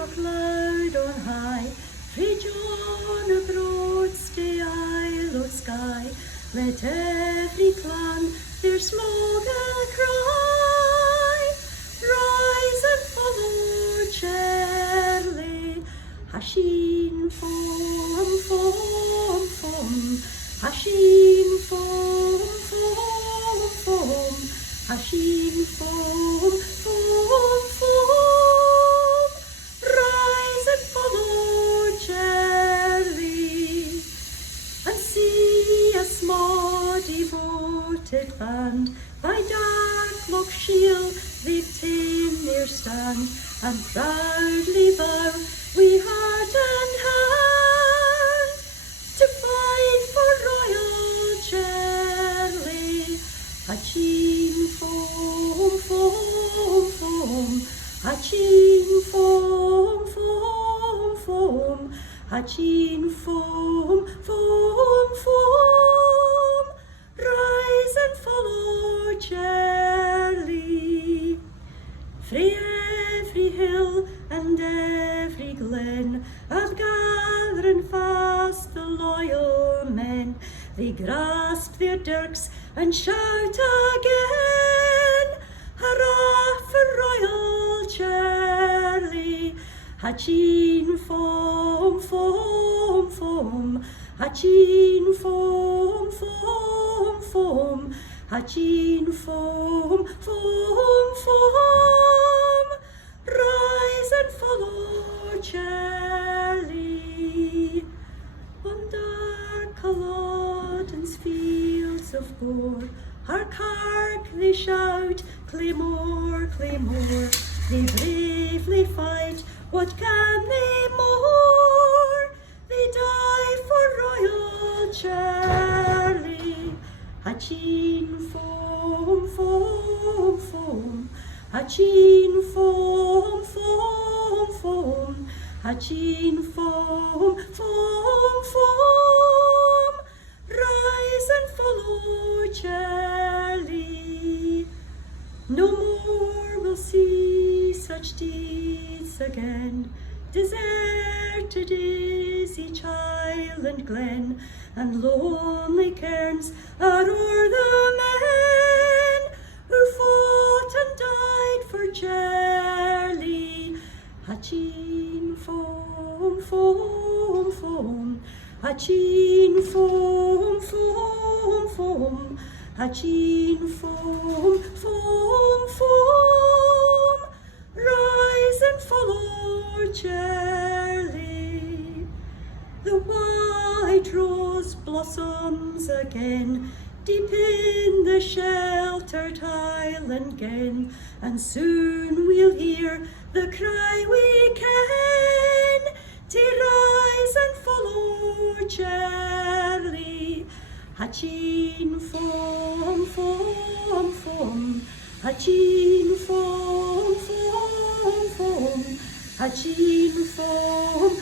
Pibroch loud on high, free John abroad stay isle of sky. Let every clan their slogan cry, rise and follow Charlie. Hashin foam, foam, foam, Hashin foam, foam, foam, Hashin foam, foam, foam, rise and follow Charlie, and see a small devoted band by dark Loch Shield they've ta'en their stand, and proudly vow we heart and hand to fight for royal Charlie. Hachin foam, foam, foam, Hachin foam, foam, foam, Hachin foam, foam, foam, rise and follow Charlie. Frae every hill and every glen, of gathering fast the loyal men, they grasp their dirks and shout again, hurrah for royal Charlie. Hachin foam, foam, foam, Hachin foam, foam, foam, Hachin foam, foam, foam, rise and follow Charlie. On dark Culloden's fields of gore, hark, hark, they shout, Claymore, Claymore, they bravely fight, what can they more? They die for royal Charlie. Hachin foam, foam, foam, Hachin foam, foam, foam, Hachin foam, foam, foam, rise and follow Charlie. No more will see such deeds again, deserted is each Highland glen, and lonely cairns are o'er the men who fought and died for Charlie. Hachin foam, foam, foam, Hachin foam, foam, foam, Hachin foam, foam, foam, rise and follow Charlie. The white rose blossoms again, deep in the sheltered Highland glen, and soon we'll hear the cry we ken, to rise and follow Charlie. Hachin foam, foam, foam, Hachin foam, foam, foam, Hachin foam,